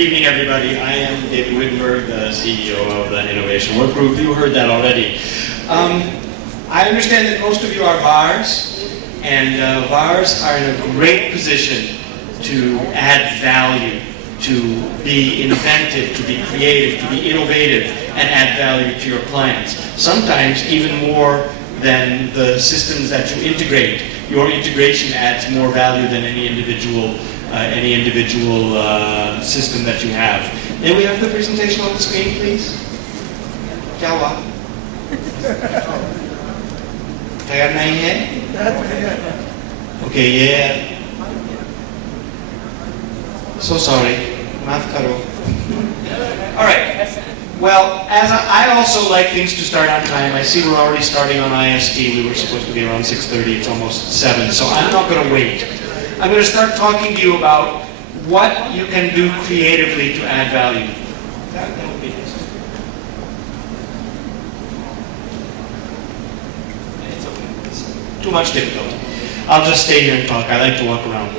evening, everybody. I am David Wittenberg, the CEO of the Innovation Workgroup. You heard that already. I understand that most of you are VARs, and VARs are in a great position to add value, to be inventive, to be creative, to be innovative, and add value to your clients. Sometimes even more than the systems that you integrate. Your integration adds more value than any individual system that you have. May we have the presentation on the screen, please? Jawa. Kaya nahi hai? Okay, yeah. So sorry. Maaf karo. All right. Well, as I also like things to start on time. I see we're already starting on IST. We were supposed to be around 6:30. It's almost 7. So I'm not going to wait. I'm going to start talking to you about what you can do creatively to add value. It's okay. It's too much difficulty. I'll just stay here and talk. I like to walk around.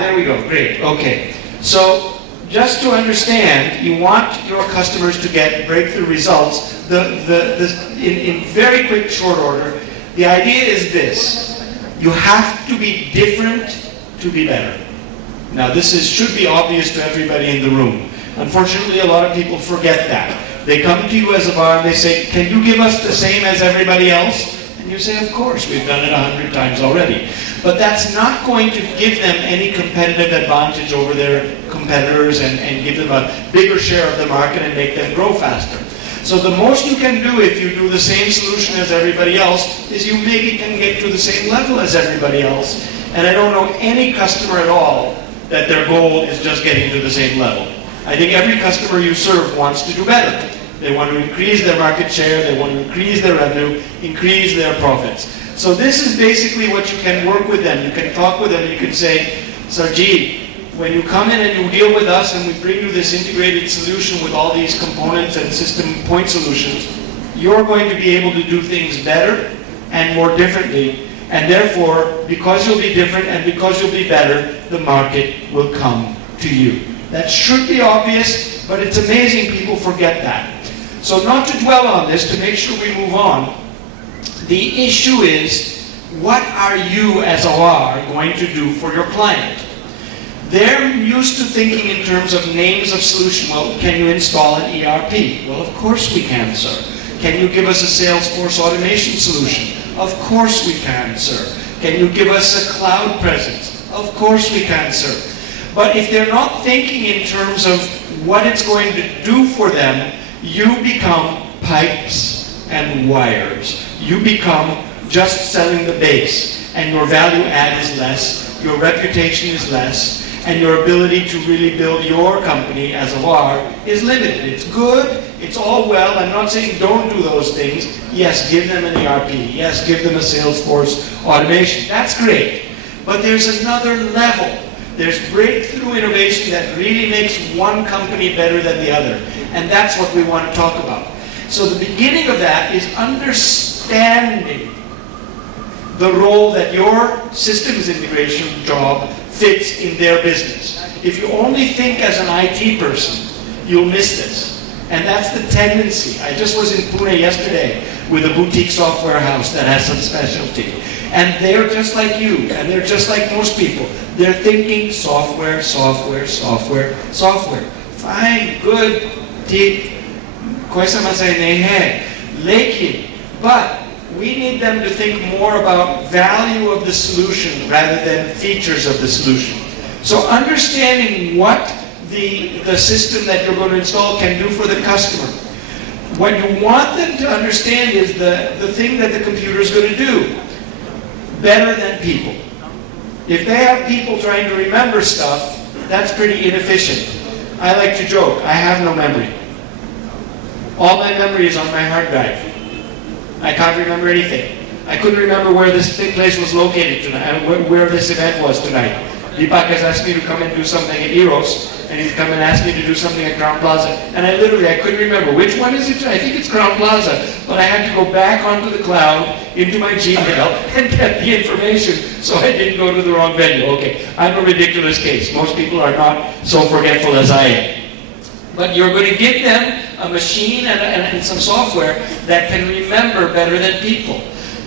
There we go. Great. Okay. So just to understand, you want your customers to get breakthrough results. In very quick, short order, the idea is this. You have to be different to be better. Now this should be obvious to everybody in the room. Unfortunately, a lot of people forget that. They come to you as a VAR and they say, can you give us the same as everybody else? And you say, of course, we've done it 100 times already. But that's not going to give them any competitive advantage over their competitors and give them a bigger share of the market and make them grow faster. So the most you can do if you do the same solution as everybody else is you maybe can get to the same level as everybody else. And I don't know any customer at all that their goal is just getting to the same level. I think every customer you serve wants to do better. They want to increase their market share, they want to increase their revenue, increase their profits. So this is basically what you can work with them. You can talk with them, you can say, Sarjeet, when you come in and you deal with us and we bring you this integrated solution with all these components and system point solutions, you're going to be able to do things better and more differently. And therefore, because you'll be different and because you'll be better, the market will come to you. That should be obvious, but it's amazing people forget that. So not to dwell on this, to make sure we move on, the issue is, what are you as a VAR going to do for your client? They're used to thinking in terms of names of solution. Well, can you install an ERP? Well, of course we can, sir. Can you give us a Salesforce automation solution? Of course we can, sir. Can you give us a cloud presence? Of course we can, sir. But if they're not thinking in terms of what it's going to do for them, you become pipes and wires. You become just selling the base, and your value add is less, your reputation is less, and your ability to really build your company as a VAR is limited. It's good, it's all well. I'm not saying don't do those things. Yes, give them an ERP. Yes, give them a Salesforce automation. That's great. But there's another level. There's breakthrough innovation that really makes one company better than the other. And that's what we want to talk about. So the beginning of that is understanding the role that your systems integration job fits in their business. If you only think as an IT person, you'll miss this. And that's the tendency. I just was in Pune yesterday with a boutique software house that has some specialty. And they're just like you, and they're just like most people. They're thinking software, software, software, software. Fine, good, ठीक, कोई समस्या नहीं है. लेकिन, but we need them to think more about value of the solution rather than features of the solution. So understanding what the system that you're going to install can do for the customer. What you want them to understand is the thing that the computer is going to do better than people. If they have people trying to remember stuff, that's pretty inefficient. I like to joke, I have no memory. All my memory is on my hard drive. I can't remember anything. I couldn't remember where this place was located tonight, where this event was tonight. Deepak has asked me to come and do something at Eros, and he's come and asked me to do something at Crown Plaza. And I couldn't remember. Which one is it? I think it's Crown Plaza. But I had to go back onto the cloud, into my Gmail, and get the information so I didn't go to the wrong venue. Okay, I'm a ridiculous case. Most people are not so forgetful as I am. But you're going to give them a machine and some software that can remember better than people.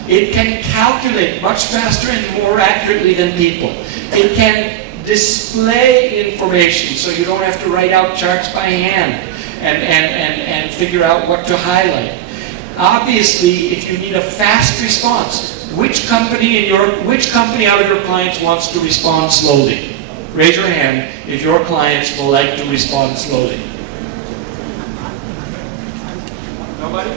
It can calculate much faster and more accurately than people. It can display information so you don't have to write out charts by hand and figure out what to highlight. Obviously, if you need a fast response, which company out of your clients wants to respond slowly? Raise your hand if your clients will like to respond slowly. Nobody?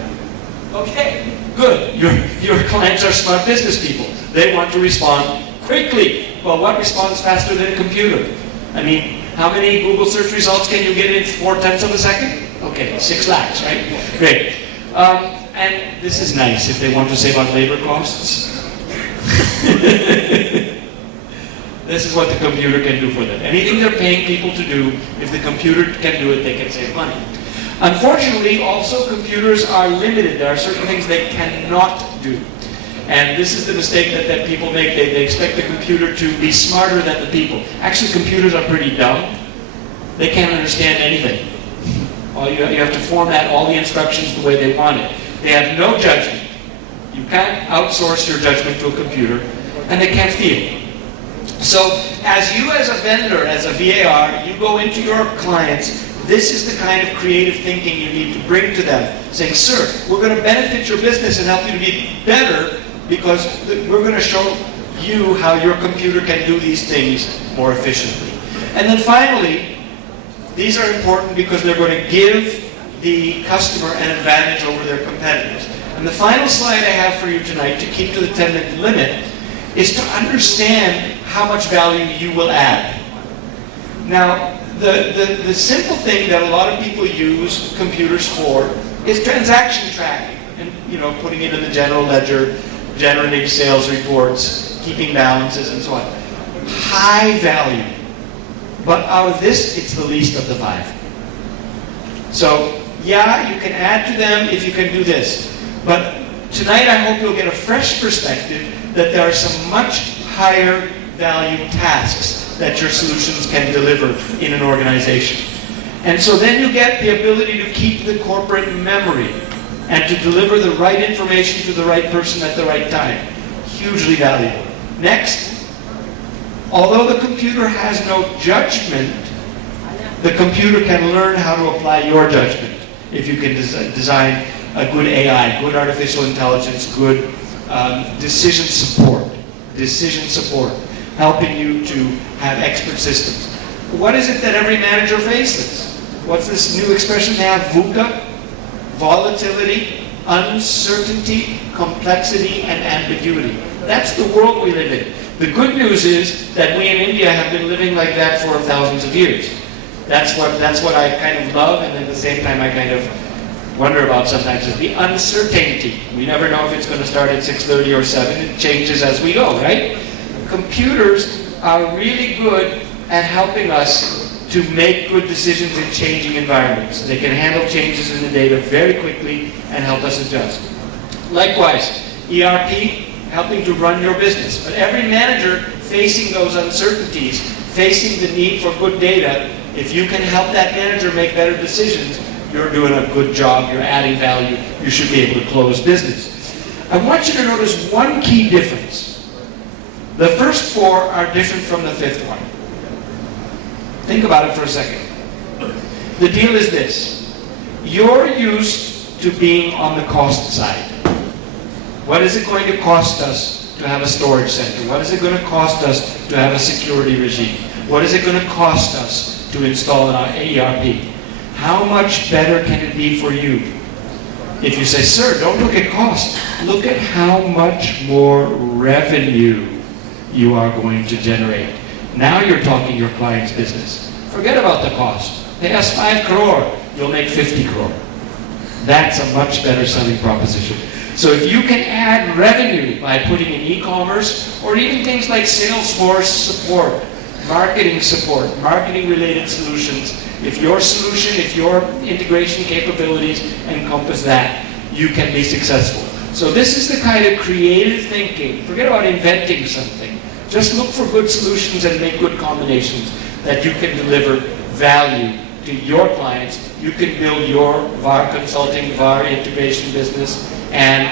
Okay, good. Your clients are smart business people. They want to respond quickly. Well, what responds faster than a computer? I mean, how many Google search results can you get in 4/10 of a second? Okay, 6 lakhs, right? Great. And this is nice if they want to save on labor costs. This is what the computer can do for them. Anything they're paying people to do, if the computer can do it, they can save money. Unfortunately, also computers are limited. There are certain things they cannot do. And this is the mistake that people make. They expect the computer to be smarter than the people. Actually, computers are pretty dumb. They can't understand anything. You have to format all the instructions the way they want it. They have no judgment. You can't outsource your judgment to a computer, and they can't feel. So, as a vendor, as a VAR, you go into your clients. This is the kind of creative thinking you need to bring to them, saying, "Sir, we're going to benefit your business and help you to be better because we're going to show you how your computer can do these things more efficiently." And then finally, these are important because they're going to give the customer an advantage over their competitors. And the final slide I have for you tonight, to keep to the 10-minute limit, is to understand how much value you will add. Now, the simple thing that a lot of people use computers for is transaction tracking, and putting it in the general ledger, generating sales reports, keeping balances, and so on. High value. But out of this, it's the least of the 5. So, yeah, you can add to them if you can do this. But tonight I hope you'll get a fresh perspective that there are some much higher value tasks that your solutions can deliver in an organization. And so then you get the ability to keep the corporate memory and to deliver the right information to the right person at the right time. Hugely valuable. Next, although the computer has no judgment, the computer can learn how to apply your judgment. If you can design a good AI, good artificial intelligence, good decision support, helping you to have expert systems. What is it that every manager faces? What's this new expression they have? VUCA? Volatility, uncertainty, complexity, and ambiguity. That's the world we live in. The good news is that we in India have been living like that for thousands of years. That's what I kind of love, and at the same time I kind of wonder about sometimes, is the uncertainty. We never know if it's going to start at 6:30 or 7. It changes as we go, right? Computers are really good at helping us to make good decisions in changing environments. They can handle changes in the data very quickly and help us adjust. Likewise, ERP, helping to run your business. But every manager facing those uncertainties, facing the need for good data, if you can help that manager make better decisions, you're doing a good job, you're adding value, you should be able to close business. I want you to notice one key difference. The first 4 are different from the 5th one. Think about it for a second. The deal is this. You're used to being on the cost side. What is it going to cost us to have a storage center? What is it going to cost us to have a security regime? What is it going to cost us to install an ERP? How much better can it be for you? If you say, "Sir, don't look at cost. Look at how much more revenue you are going to generate." Now you're talking your client's business. Forget about the cost. Pay us 5 crore, you'll make 50 crore. That's a much better selling proposition. So if you can add revenue by putting in e-commerce, or even things like Salesforce support, marketing-related solutions, if your solution, if your integration capabilities encompass that, you can be successful. So this is the kind of creative thinking. Forget about inventing something. Just look for good solutions and make good combinations that you can deliver value to to your clients, you can build your VAR consulting, VAR integration business, and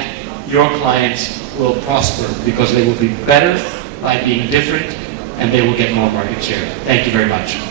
your clients will prosper because they will be better by being different, and they will get more market share. Thank you very much.